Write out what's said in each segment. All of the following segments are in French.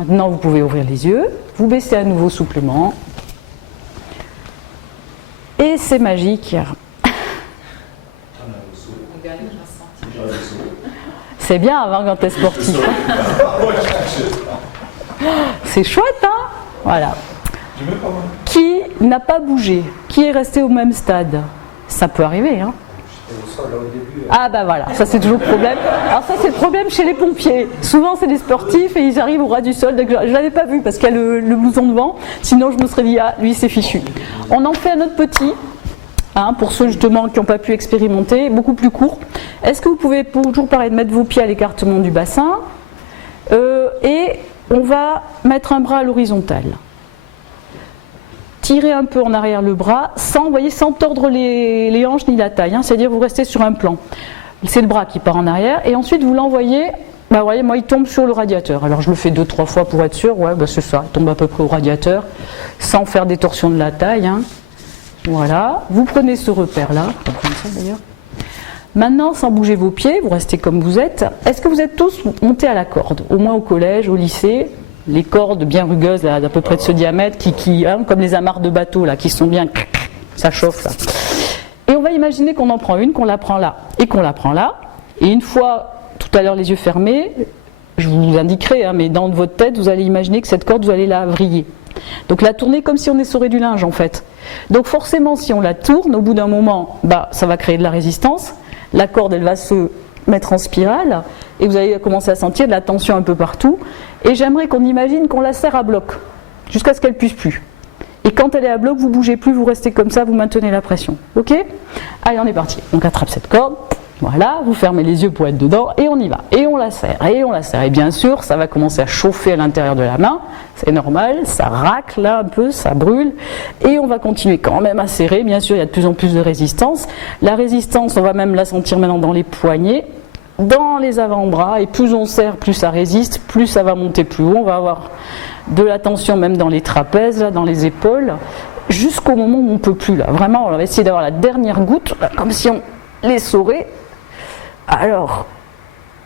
Maintenant, vous pouvez ouvrir les yeux, vous baissez à nouveau souplement. Et c'est magique. C'est bien avant quand t'es sportif. C'est chouette, hein? Voilà. Qui n'a pas bougé? Qui est resté au même stade? Ça peut arriver, hein? Ah bah voilà, ça c'est toujours le problème. Alors ça c'est le problème chez les pompiers. Souvent c'est des sportifs et ils arrivent au ras du sol. Je ne l'avais pas vu parce qu'il y a le blouson devant. Sinon je me serais dit, ah lui c'est fichu. On en fait un autre petit, hein, pour ceux justement qui n'ont pas pu expérimenter, beaucoup plus court. Est-ce que vous pouvez toujours pareil mettre vos pieds à l'écartement du bassin et on va mettre un bras à l'horizontale. Tirez un peu en arrière le bras, sans tordre les hanches ni la taille, hein, c'est-à-dire vous restez sur un plan. C'est le bras qui part en arrière, et ensuite vous l'envoyez, bah voyez, moi il tombe sur le radiateur. Alors je le fais 2-3 fois pour être sûr, ouais, bah c'est ça, il tombe à peu près au radiateur, sans faire des torsions de la taille. Hein. Voilà, vous prenez ce repère-là, je vais prendre ça d'ailleurs. Maintenant, sans bouger vos pieds, vous restez comme vous êtes. Est-ce que vous êtes tous montés à la corde, au moins au collège, au lycée? Les cordes bien rugueuses, là, d'à peu près de ce diamètre, hein, comme les amarres de bateau, là, qui sont bien... Ça chauffe, là. Et on va imaginer qu'on en prend une, qu'on la prend là, et qu'on la prend là. Et une fois, tout à l'heure, les yeux fermés, je vous indiquerai, hein, mais dans votre tête, vous allez imaginer que cette corde, vous allez la vriller. Donc la tourner comme si on essorait du linge, en fait. Donc forcément, si on la tourne, au bout d'un moment, bah, ça va créer de la résistance. La corde, elle va se mettre en spirale, et vous allez commencer à sentir de la tension un peu partout. Et j'aimerais qu'on imagine qu'on la serre à bloc, jusqu'à ce qu'elle puisse plus. Et quand elle est à bloc, vous ne bougez plus, vous restez comme ça, vous maintenez la pression. Ok? Allez, on est parti. On attrape cette corde, voilà, vous fermez les yeux pour être dedans, et on y va. Et on la serre, et on la serre. Et bien sûr, ça va commencer à chauffer à l'intérieur de la main, c'est normal, ça racle là un peu, ça brûle, et on va continuer quand même à serrer. Bien sûr, il y a de plus en plus de résistance. La résistance, on va même la sentir maintenant dans les poignets, dans les avant-bras, et plus on serre, plus ça résiste, plus ça va monter plus haut, on va avoir de la tension même dans les trapèzes, là, dans les épaules, jusqu'au moment où on ne peut plus. Là. Vraiment, on va essayer d'avoir la dernière goutte, là, comme si on l'essorait. Alors,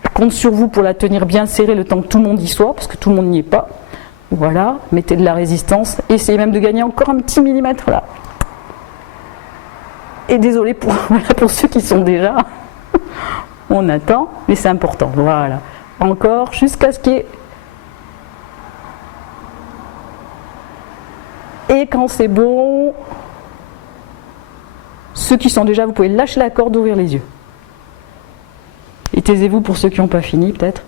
je compte sur vous pour la tenir bien serrée le temps que tout le monde y soit, parce que tout le monde n'y est pas. Voilà, mettez de la résistance, essayez même de gagner encore un petit millimètre là. Et désolé pour ceux qui sont déjà... On attend, mais c'est important. Voilà. Encore, jusqu'à ce qu'il y ait... Et quand c'est bon, ceux qui sont déjà, vous pouvez lâcher la corde, ouvrir les yeux. Et taisez-vous pour ceux qui n'ont pas fini, peut-être.